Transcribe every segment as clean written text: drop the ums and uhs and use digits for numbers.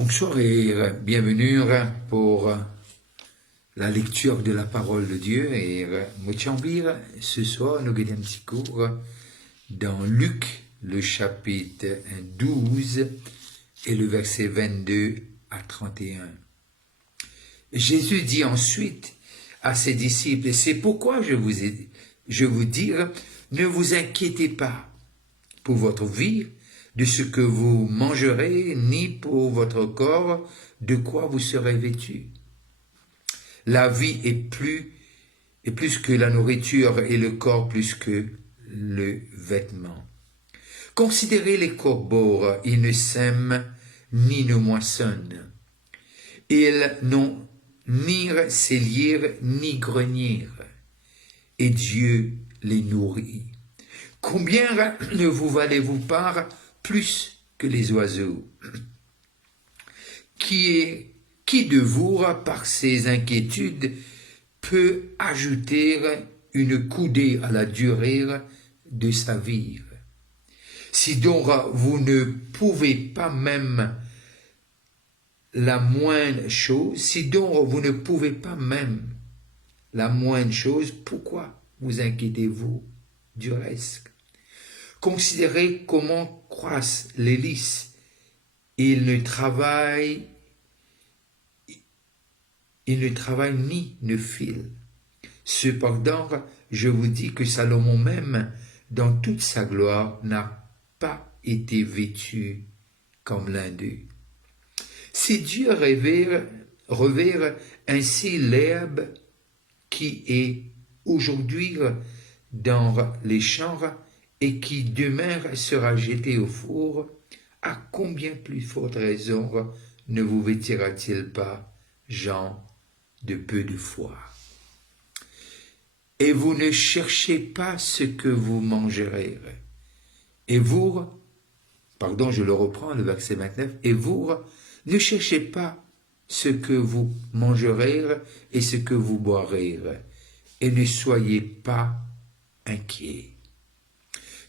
Bonsoir et bienvenue pour la lecture de la parole de Dieu. Et ce soir, nous avons un petit cours dans Luc, le chapitre 12 et le verset 22 à 31. Jésus dit ensuite à ses disciples, c'est pourquoi je vous dis, ne vous inquiétez pas pour votre vie, de ce que vous mangerez, ni pour votre corps, de quoi vous serez vêtus. La vie est plus que la nourriture et le corps plus que le vêtement. Considérez les corbeaux, ils ne sèment ni ne moissonnent. Ils n'ont ni cellier ni grenier, et Dieu les nourrit. Combien ne vous valez-vous pas plus que les oiseaux? Qui de vous, par ses inquiétudes, peut ajouter une coudée à la durée de sa vie? Si donc vous ne pouvez pas même la moindre chose, pourquoi vous inquiétez-vous du reste? Considérez comment croissent les lys. Ils ne travaillent ni ne filent. Cependant, je vous dis que Salomon même, dans toute sa gloire, n'a pas été vêtu comme l'un d'eux. Si Dieu revers ainsi l'herbe qui est aujourd'hui dans les champs, et qui demain sera jeté au four, à combien plus forte raison ne vous vêtira-t-il pas, gens de peu de foi? Et vous ne cherchez pas ce que vous mangerez. Et vous, je le reprends, le verset 29, et vous ne cherchez pas ce que vous mangerez et ce que vous boirez, et ne soyez pas inquiets.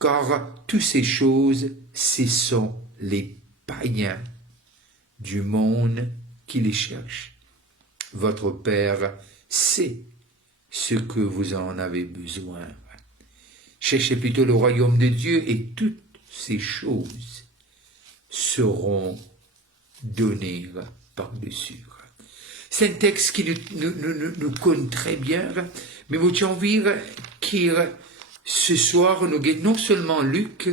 Car toutes ces choses, ce sont les païens du monde qui les cherchent. Votre Père sait ce que vous en avez besoin. Cherchez plutôt le royaume de Dieu et toutes ces choses seront données par-dessus. C'est un texte qui nous connaît très bien, mais vous avez envie qu'il ce soir, nous guettons non seulement Luc,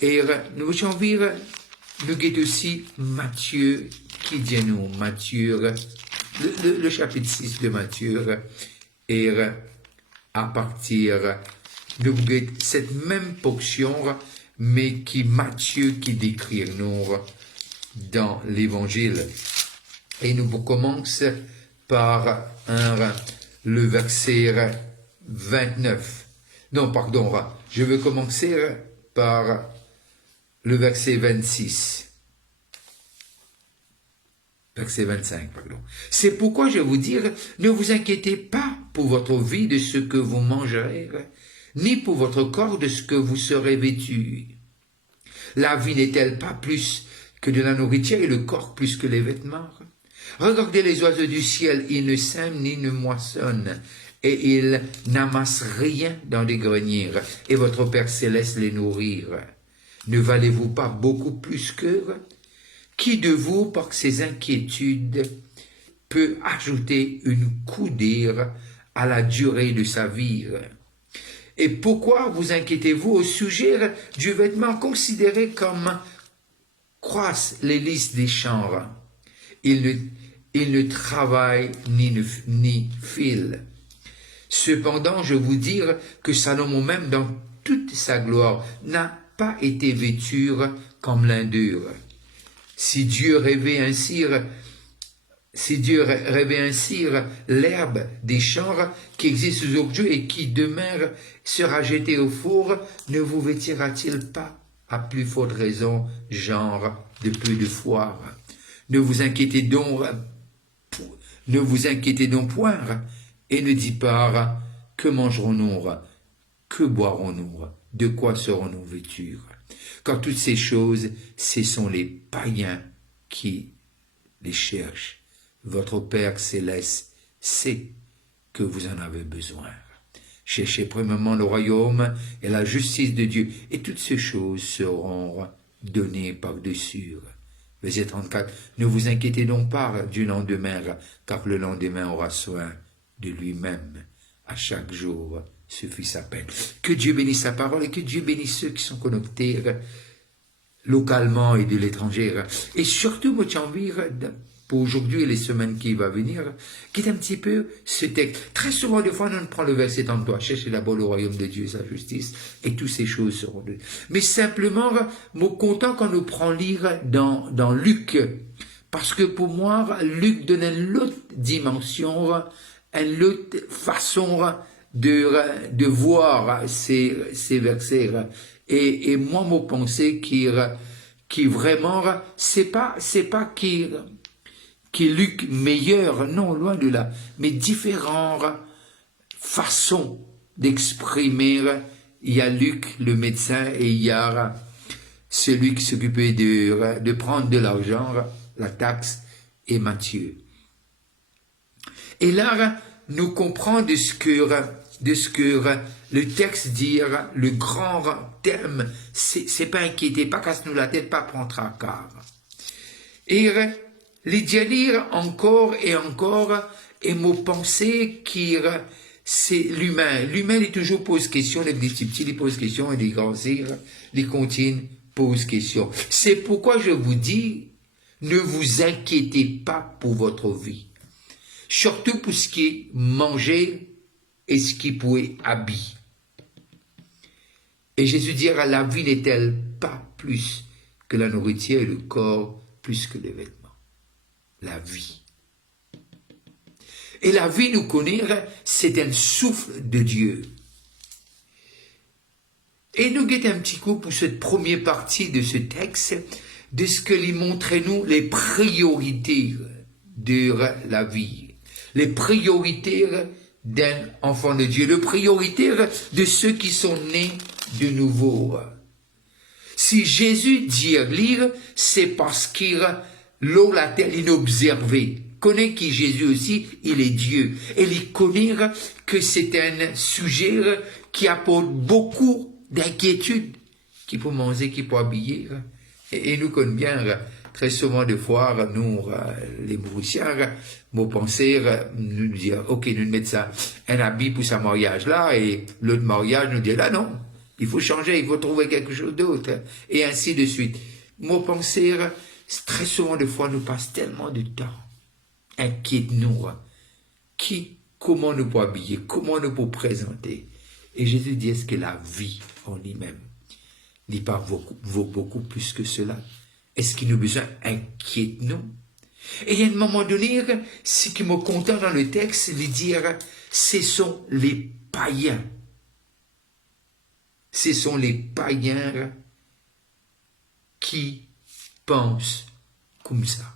et nous guettons aussi Matthieu, qui dit nous, Matthieu, le chapitre 6 de Matthieu, et à partir, nous guettons cette même portion, mais qui Matthieu qui décrit nous dans l'évangile. Et nous commençons par le verset 29. Non, pardon, je vais commencer par le verset 26. Verset 25, pardon. C'est pourquoi je vous dis, ne vous inquiétez pas pour votre vie de ce que vous mangerez, ni pour votre corps de ce que vous serez vêtus. La vie n'est-elle pas plus que de la nourriture et le corps plus que les vêtements? Regardez les oiseaux du ciel, ils ne sèment ni ne moissonnent, et ils n'amassent rien dans les greniers, et votre Père céleste les nourrit. Ne valez-vous pas beaucoup plus qu'eux? Qui de vous, par ses inquiétudes, peut ajouter une coudée à la durée de sa vie? Et pourquoi vous inquiétez-vous au sujet du vêtement? Considéré comme croissent les lys des champs. Ils ne travaillent ni filent. Cependant, je vous dis que Salomon même, dans toute sa gloire, n'a pas été vêtu comme l'un d'eux. Si Dieu rêvait ainsi l'herbe des champs qui existe aujourd'hui et qui demain sera jetée au four, ne vous vêtira-t-il pas à plus forte raison, genre de peu de foi? Ne vous inquiétez donc point, et ne dites pas, que mangerons-nous, que boirons-nous, de quoi serons-nous vêtus? Car toutes ces choses, ce sont les païens qui les cherche. Votre Père céleste sait que vous en avez besoin. Cherchez premièrement le royaume et la justice de Dieu, et toutes ces choses seront données par-dessus. Verset 34. Ne vous inquiétez donc pas du lendemain, car le lendemain aura soin de lui-même. À chaque jour suffit sa peine. Que Dieu bénisse sa parole et que Dieu bénisse ceux qui sont connectés localement et de l'étranger. Et surtout, moi, j'ai envie, pour aujourd'hui et les semaines qui vont venir, quitte un petit peu ce texte. Très souvent, des fois, on prend le verset 33, cherchez d'abord le royaume de Dieu et sa justice, et toutes ces choses seront données. Mais simplement, moi, content qu'on nous prend lire dans Luc, parce que pour moi, Luc donne une autre dimension, une autre façon de voir ces versets. Et moi, mon pensée qui vraiment, c'est pas qui Luc meilleur, non, loin de là, mais différentes façons d'exprimer. Il y a Luc, le médecin, et il y a celui qui s'occupait de prendre de l'argent, la taxe, et Matthieu. Et là, nous comprenons de ce que le texte dit, le grand thème, c'est pas inquiéter, pas casse-nous la tête, pas prendre tracas. Et les dire lire encore et encore, et mon pensée qui c'est l'humain. L'humain, il toujours pose question, les petits petits, il pose question, et les grands, les contines posent question. C'est pourquoi je vous dis, ne vous inquiétez pas pour votre vie. Surtout pour ce qui est manger et ce qui pourrait habiller. Et Jésus dira, la vie n'est-elle pas plus que la nourriture et le corps plus que les vêtements. La vie. Et la vie, nous connaître, c'est un souffle de Dieu. Et nous guettons un petit coup pour cette première partie de ce texte, de ce que lui montre nous les priorités de la vie. Les priorités d'un enfant de Dieu, les priorités de ceux qui sont nés de nouveau. Si Jésus dit lire, c'est parce qu'il l'eau la terre inobservée. Connaît qui Jésus aussi, il est Dieu. Et il connaît que c'est un sujet qui apporte beaucoup d'inquiétude, qui peut manger, qui peut habiller. Et nous connaissons bien, très souvent des fois, nous, les Mauriciens, nos pensées, nous disons, ok, nous mettons ça, un habit pour sa mariage là, et l'autre mariage nous dit, là non, il faut changer, il faut trouver quelque chose d'autre, et ainsi de suite. Nos pensées, très souvent des fois, nous passons tellement de temps, inquiète-nous, comment nous pouvons habiller, comment nous pouvons présenter. Et Jésus dit, est-ce que la vie en lui-même n'est pas vaut beaucoup plus que cela? Est-ce qu'il nous a besoin inquiète-nous? Et il y a un moment donné, ce qui me content dans le texte, c'est de dire, ce sont les païens. Ce sont les païens qui pensent comme ça.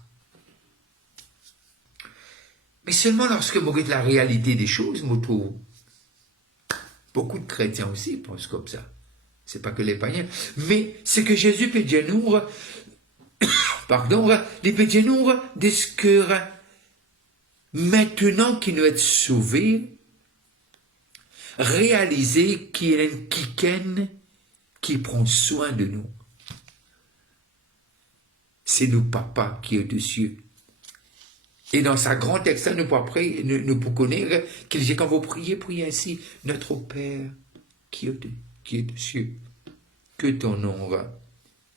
Mais seulement lorsque vous regardez la réalité des choses, je trouve beaucoup de chrétiens aussi pensent comme ça. C'est pas que les païens. Mais ce que Jésus peut dire nous, les peut dire nous de ce que maintenant qu'il nous est sauvé, réaliser qu'il y a un quelqu'un qui prend soin de nous. C'est nous, Papa, qui est aux cieux. Et dans sa grand texte, nous pouvons connaître qu'il dit quand vous priez ainsi, notre Père qui est aux cieux, que ton nom va.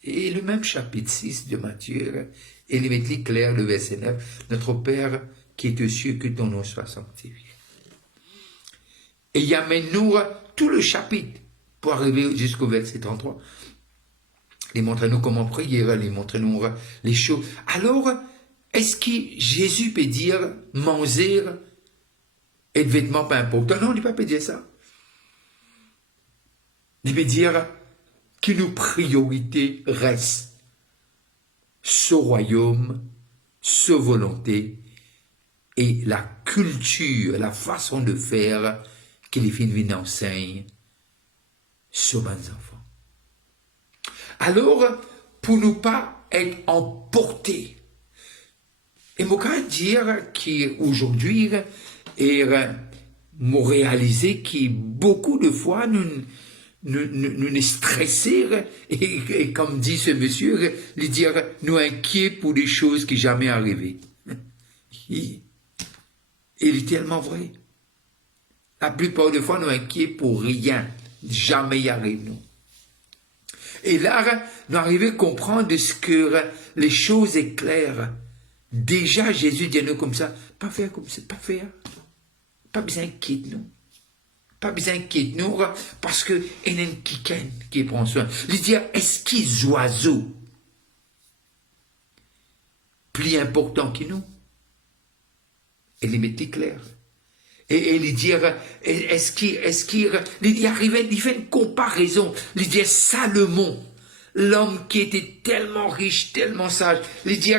Et le même chapitre 6 de Matthieu, et il met clair le verset 9, notre Père qui est aux cieux, que ton nom soit sanctifié. Et il y a maintenant tout le chapitre pour arriver jusqu'au verset 33. Il montre-nous comment prier, il montre-nous les choses. Alors, est-ce que Jésus peut dire manger et de vêtements pas important? Non, il ne peut pas dire ça. Il peut dire que nos priorités restent ce royaume, ce volonté et la culture, la façon de faire que les filles enseignent sur nos enfants. Alors, pour ne pas être emportés Et moi, quand dire qu'aujourd'hui, et m'ont réalisé que beaucoup de fois, nous stressons, et comme dit ce monsieur, lui dire, nous inquiets pour des choses qui jamais arrivées. Il est tellement vrai. La plupart des fois, nous inquiets pour rien. Jamais y arrive, nous. Et là, nous arrivons à comprendre ce que les choses sont claires. Déjà, Jésus dit à nous comme ça, pas faire comme ça, pas faire. Pas besoin d'inquiéter nous. Pas besoin d'inquiéter nous, parce que il y a quelqu'un qui prend soin. Il dit, est-ce qu'il y a des oiseaux plus importants que nous? Et les mettait clair. Et il dit, est-ce qu'il arrivait, il fait une comparaison. Il dit, Salomon, l'homme qui était tellement riche, tellement sage, il dit,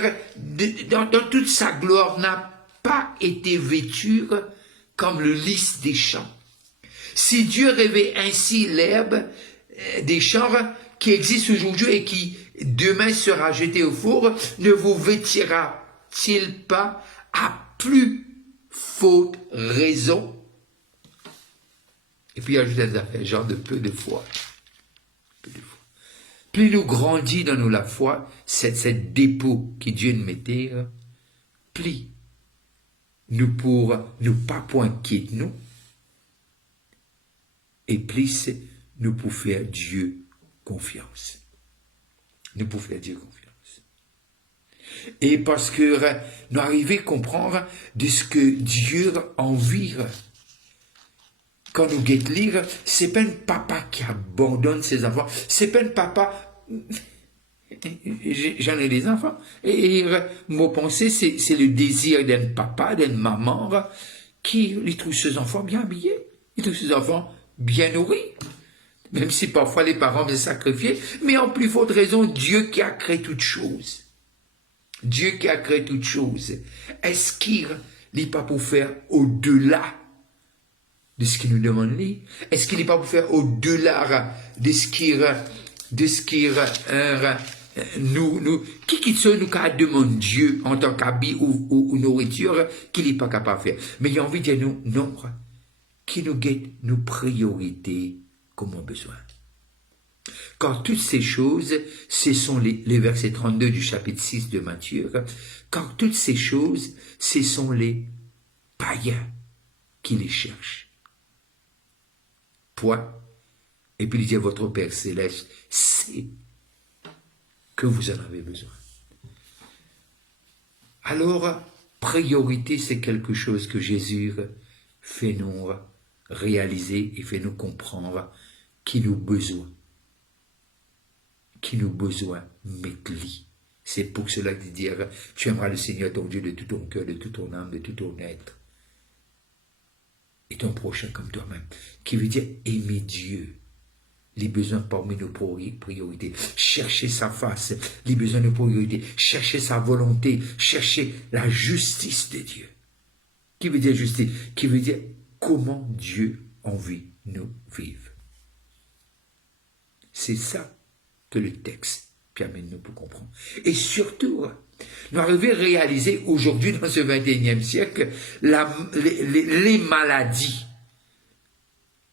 dans toute sa gloire, n'a pas été vêtu comme le lys des champs. Si Dieu rêvait ainsi l'herbe des champs qui existe aujourd'hui et qui demain sera jeté au four, ne vous vêtira-t-il pas à plus faute raison? Et puis il ajoute des affaires, genre de peu de foi. Plus nous grandissons dans nous la foi, cette dépôt que Dieu nous mettait, plus nous pour nous pas point quitter nous, et plus nous pour faire Dieu confiance. Nous pour faire Dieu confiance. Et parce que nous arrivons à comprendre de ce que Dieu envie. Quand nous guette lire, c'est pas un papa qui abandonne ses enfants. C'est pas un papa. J'en ai des enfants. Et mon pensée, c'est le désir d'un papa, d'une maman, qui il trouve ses enfants bien habillés. Il trouve ses enfants bien nourris. Même si parfois les parents veulent sacrifier. Mais en plus forte raison, Dieu qui a créé toutes choses. Dieu qui a créé toutes choses. Est-ce qu'il n'est pas pour faire au-delà de ce qu'il nous demande lui? Est-ce qu'il n'est pas pour faire au-delà de ce qu'il nous qui sont nous qu'à demander Dieu en tant qu'habit ou nourriture qu'il n'est pas capable de faire? Mais il a envie de dire nous, non, qui nous guette nos priorités comme on a besoin. Car toutes ces choses, ce sont les versets 32 du chapitre 6 de Matthieu, car toutes ces choses, ce sont les païens qui les cherchent. Point. Et puis il dit, votre Père Céleste sait que vous en avez besoin. Alors, priorité, c'est quelque chose que Jésus fait nous réaliser et fait nous comprendre qui nous besoin. Qui nous besoin mettre-li. C'est pour cela qu'il dit, tu aimeras le Seigneur ton Dieu de tout ton cœur, de toute ton âme, de tout ton être. Et ton prochain comme toi-même. Qui veut dire aimer Dieu. Les besoins parmi nos priorités. Chercher sa face. Les besoins de nos priorités. Chercher sa volonté. Chercher la justice de Dieu. Qui veut dire justice? Qui veut dire comment Dieu envie nous vivre. C'est ça que le texte permet de nous pour comprendre. Et surtout, nous arrivons à réaliser aujourd'hui, dans ce 21e siècle, les maladies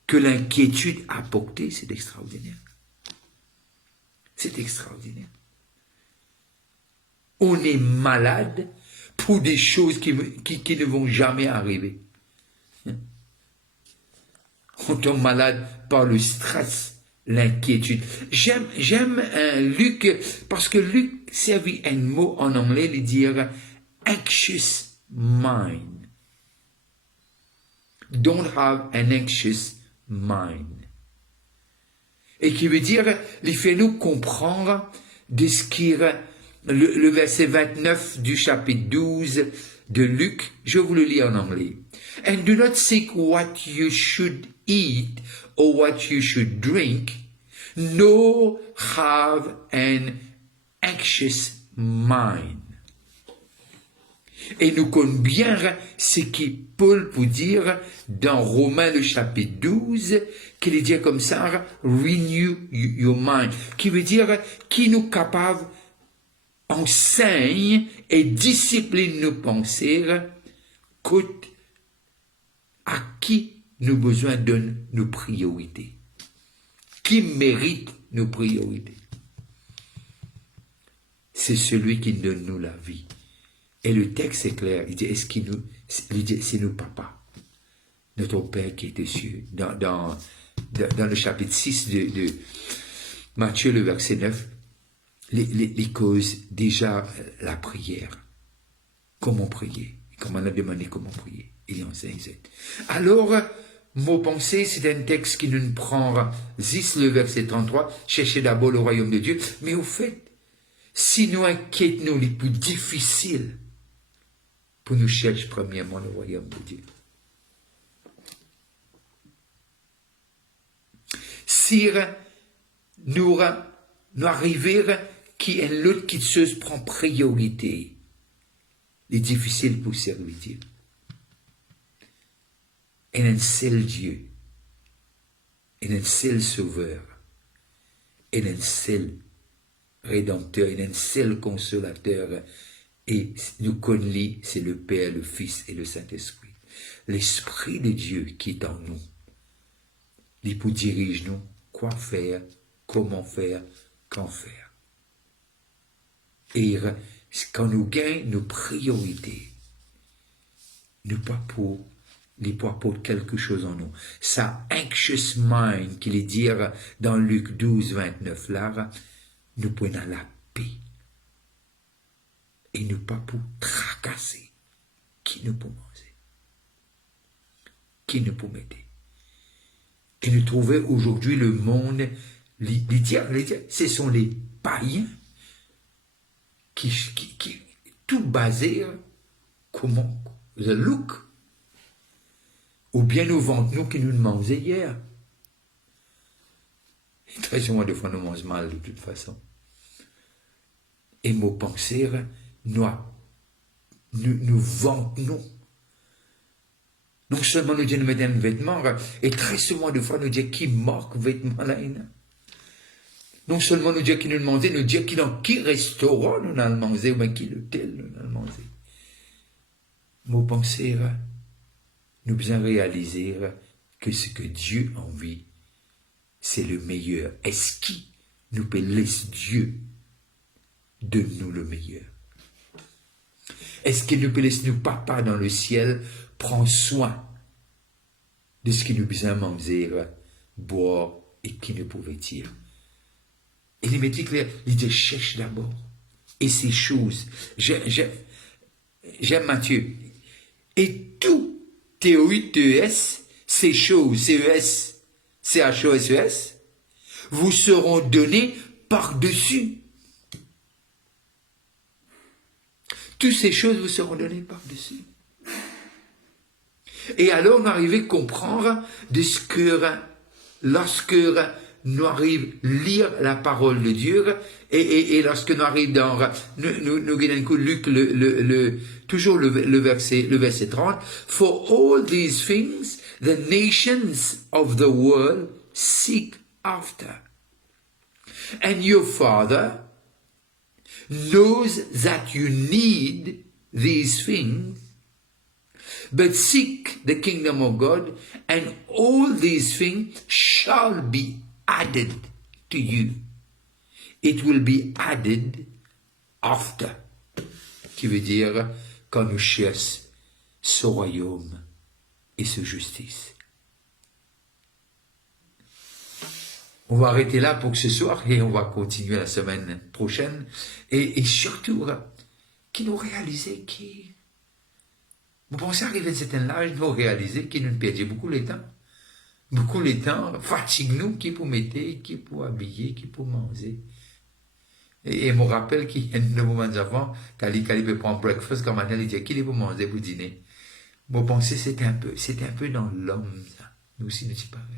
que l'inquiétude a portées. C'est extraordinaire. C'est extraordinaire. On est malade pour des choses qui ne vont jamais arriver. On tombe malade par le stress, l'inquiétude. J'aime Luc, parce que Luc servit un mot en anglais, il dit anxious mind. Don't have an anxious mind. Et qui veut dire, il fait nous comprendre de ce qui le verset 29 du chapitre 12 de Luc, je vous le lis en anglais. And do not seek what you should eat or what you should drink, nor have an anxious mind. Et nous connaissons bien ce qui Paul peut dire dans Romains le chapitre 12, qu'il dit comme ça, renew your mind, qui veut dire qui nous capable enseigne et discipline nos pensées, côte à qui nous besoin donne nos priorités. Qui mérite nos priorités? C'est celui qui donne nous la vie. Et le texte est clair. Il dit, est-ce qu'il nous, c'est nous papa, notre Père qui est aux cieux. Dans le chapitre 6 de Matthieu, le verset 9, les causes, déjà la prière. Comment prier? Comme on a demandé comment prier. Il enseigne. Alors, mon pensée, c'est un texte qui nous prend 10, le verset 33, cherchez d'abord le royaume de Dieu. Mais au fait, si nous inquiétons les plus difficiles, pour nous chercher premièrement le royaume de Dieu. Si nous arrivons qui est l'autre qui se prend priorité, les difficiles pour servir. Et un seul Dieu, et un seul Sauveur, et un seul Rédempteur, et un seul Consolateur, et nous connaissons, c'est le Père, le Fils et le Saint-Esprit. L'Esprit de Dieu qui est en nous, il pour diriger nous, quoi faire, comment faire, quand faire. Et quand nous gagnons nos priorités, nous pas pour les pour quelque chose en nous. Ça anxious mind, qu'il est dire dans Luc 12, 29, là, nous prenons la paix. Et nous pas pour tracasser. Qui nous peut manger? Qui nous peut m'aider? Et nous trouvons aujourd'hui le monde, les diables, ce sont les païens qui tout basé comment? The look. Ou bien nous vendons nous qui nous mangeons hier. Et très souvent, des fois, nous mangeons mal de toute façon. Et nos pensées, nous vendons. Non seulement nous disons nous mettons un vêtement, et très souvent, des fois, nous disons qui marque vêtement là. Non seulement nous disons qui nous demandons, nous disons qui dans qui restaurant nous allons manger, ou bien qui l'hôtel nous allons manger. Nos pensées, nous devons réaliser que ce que Dieu a envie, c'est le meilleur. Est-ce qu'il nous peut laisser Dieu de nous le meilleur? Est-ce qu'il nous peut laisser nous, papa dans le ciel, prendre soin de ce qu'il nous besoin manger, boire et qui nous pouvait dire? Et les métiers clairs, il dit cherche d'abord. Et ces choses, j'aime Matthieu. Et tout théorie TES, ces choses, CES, CHOSES, vous seront données par-dessus. Toutes ces choses vous seront données par-dessus. Et alors, nous arrivons à comprendre de ce que, lorsque nous arrivons à lire la parole de Dieu, et lorsque nous arrivons dans, nous gagnons Luc, toujours le verset 30, For all these things, the nations of the world seek after. And your Father knows that you need these things, but seek the kingdom of God, and all these things shall be added to you. It will be added after. Qui veut dire, quand nous cherchons ce royaume et ce justice. On va arrêter là pour ce soir et on va continuer la semaine prochaine. Et surtout, qui nous réalisait qui... Vous pensez arriver à un certain âge, nous réaliser qu'il nous perdait beaucoup le temps. Beaucoup le temps, fatigue-nous, qui pour mettre, qui pour habiller, qui pour manger. Et je me rappelle qu'il y a un moment avant, quand il peut prendre breakfast, comme Manel, il dit, qui est pour manger pour dîner? Mon pensée, c'est un peu dans l'homme, ça. Nous aussi, nous sommes pareils.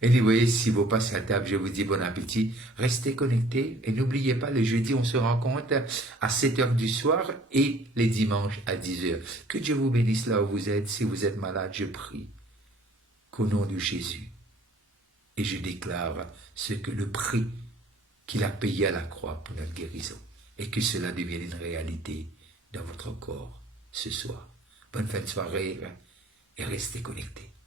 Et vous voyez, si vous passez à table, je vous dis bon appétit. Restez connectés et n'oubliez pas, le jeudi, on se rencontre à 7h du soir et les dimanches à 10h. Que Dieu vous bénisse là où vous êtes. Si vous êtes malade, je prie qu'au nom de Jésus. Et je déclare ce que le prix qu'il a payé à la croix pour notre guérison. et que cela devienne une réalité dans votre corps ce soir. Bonne fin de soirée et restez connectés.